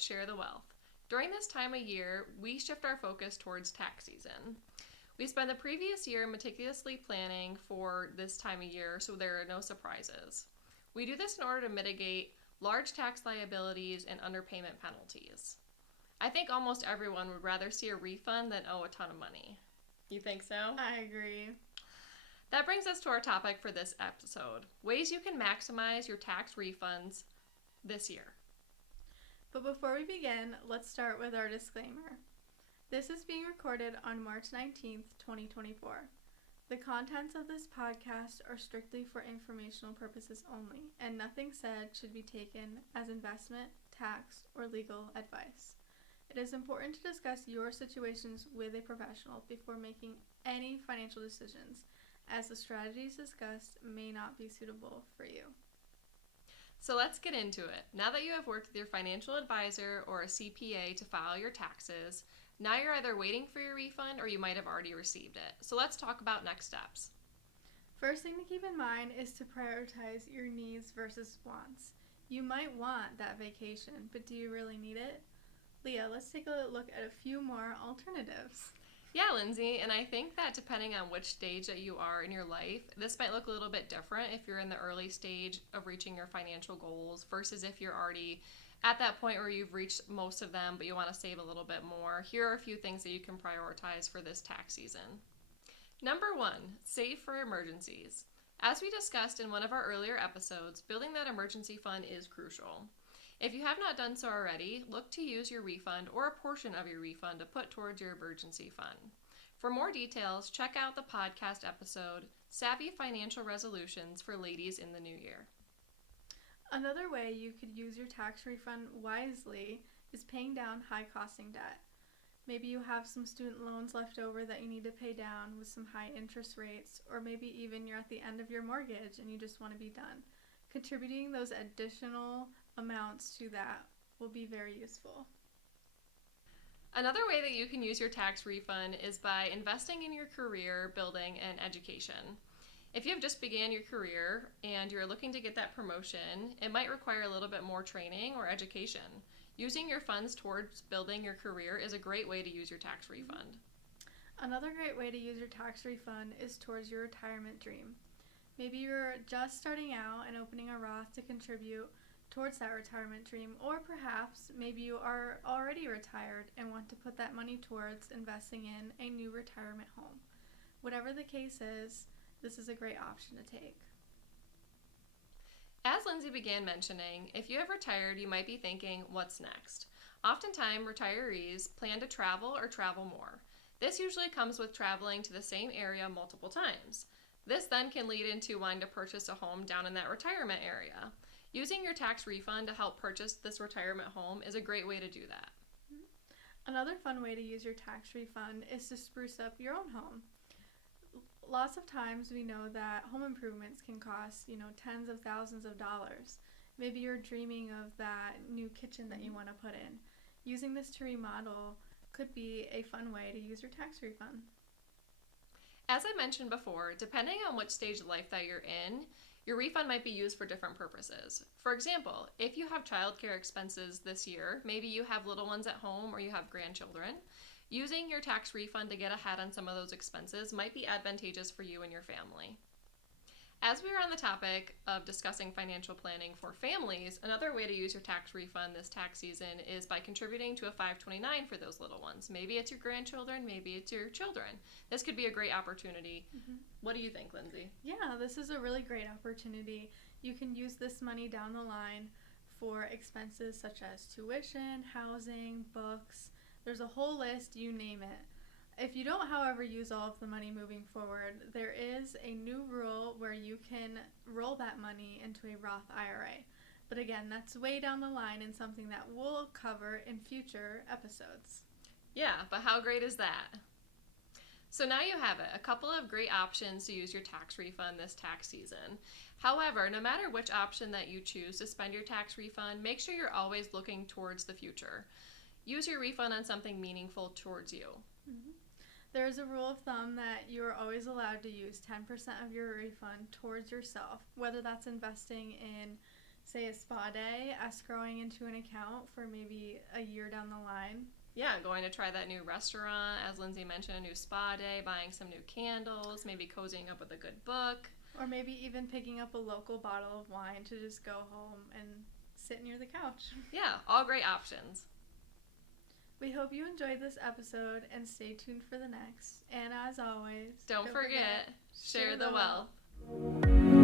of Share the Wealth. During this time of year, we shift our focus towards tax season. We spend the previous year meticulously planning for this time of year so there are no surprises. We do this in order to mitigate large tax liabilities and underpayment penalties. I think almost everyone would rather see a refund than owe a ton of money. You think so? I agree. That brings us to our topic for this episode, ways you can maximize your tax refunds this year. But before we begin, let's start with our disclaimer. This is being recorded on March 19th, 2024. The contents of this podcast are strictly for informational purposes only, and nothing said should be taken as investment, tax, or legal advice. It is important to discuss your situations with a professional before making any financial decisions, as the strategies discussed may not be suitable for you. So let's get into it. Now that you have worked with your financial advisor or a CPA to file your taxes, now you're either waiting for your refund or you might have already received it. So let's talk about next steps. First thing to keep in mind is to prioritize your needs versus wants. You might want that vacation, but do you really need it? Leyah, let's take a look at a few more alternatives. Yeah, Lyndsey, and I think that depending on which stage that you are in your life, this might look a little bit different if you're in the early stage of reaching your financial goals versus if you're already at that point where you've reached most of them, but you want to save a little bit more. Here are a few things that you can prioritize for this tax season. Number 1, save for emergencies. As we discussed in one of our earlier episodes, building that emergency fund is crucial. If you have not done so already, look to use your refund or a portion of your refund to put towards your emergency fund. For more details, check out the podcast episode, Savvy Financial Resolutions for Ladies in the New Year. Another way you could use your tax refund wisely is paying down high-costing debt. Maybe you have some student loans left over that you need to pay down with some high interest rates, or maybe even you're at the end of your mortgage and you just want to be done. Contributing those additional amounts to that will be very useful. Another way that you can use your tax refund is by investing in your career, building, and education. If you have just began your career and you're looking to get that promotion, it might require a little bit more training or education. Using your funds towards building your career is a great way to use your tax refund. Another great way to use your tax refund is towards your retirement dream. Maybe you're just starting out and opening a Roth to contribute towards that retirement dream, or perhaps maybe you are already retired and want to put that money towards investing in a new retirement home. Whatever the case is, this is a great option to take. As Lyndsey began mentioning, if you have retired, you might be thinking, what's next? Oftentimes, retirees plan to travel or travel more. This usually comes with traveling to the same area multiple times. This then can lead into wanting to purchase a home down in that retirement area. Using your tax refund to help purchase this retirement home is a great way to do that. Another fun way to use your tax refund is to spruce up your own home. Lots of times we know that home improvements can cost, tens of thousands of dollars. Maybe you're dreaming of that new kitchen that you want to put in. Using this to remodel could be a fun way to use your tax refund. As I mentioned before, depending on which stage of life that you're in, your refund might be used for different purposes. For example, if you have childcare expenses this year, maybe you have little ones at home or you have grandchildren, using your tax refund to get ahead on some of those expenses might be advantageous for you and your family. As we are on the topic of discussing financial planning for families, another way to use your tax refund this tax season is by contributing to a 529 for those little ones. Maybe it's your grandchildren, maybe it's your children. This could be a great opportunity. What do you think, Lyndsey? Yeah, this is a really great opportunity. You can use this money down the line for expenses such as tuition, housing, books. There's a whole list, you name it. If you don't, however, use all of the money moving forward, there is a new rule where you can roll that money into a Roth IRA. But again, that's way down the line and something that we'll cover in future episodes. Yeah, but how great is that? So now you have it, a couple of great options to use your tax refund this tax season. However, no matter which option that you choose to spend your tax refund, make sure you're always looking towards the future. Use your refund on something meaningful towards you. There is a rule of thumb that you are always allowed to use 10% of your refund towards yourself, whether that's investing in say, a spa day, escrowing into an account for maybe a year down the line. Yeah, going to try that new restaurant, as Lyndsey mentioned, a new spa day, buying some new candles, maybe cozying up with a good book. Or maybe even picking up a local bottle of wine to just go home and sit near the couch. Yeah, all great options. We hope you enjoyed this episode and stay tuned for the next. And as always, Don't forget, share the wealth.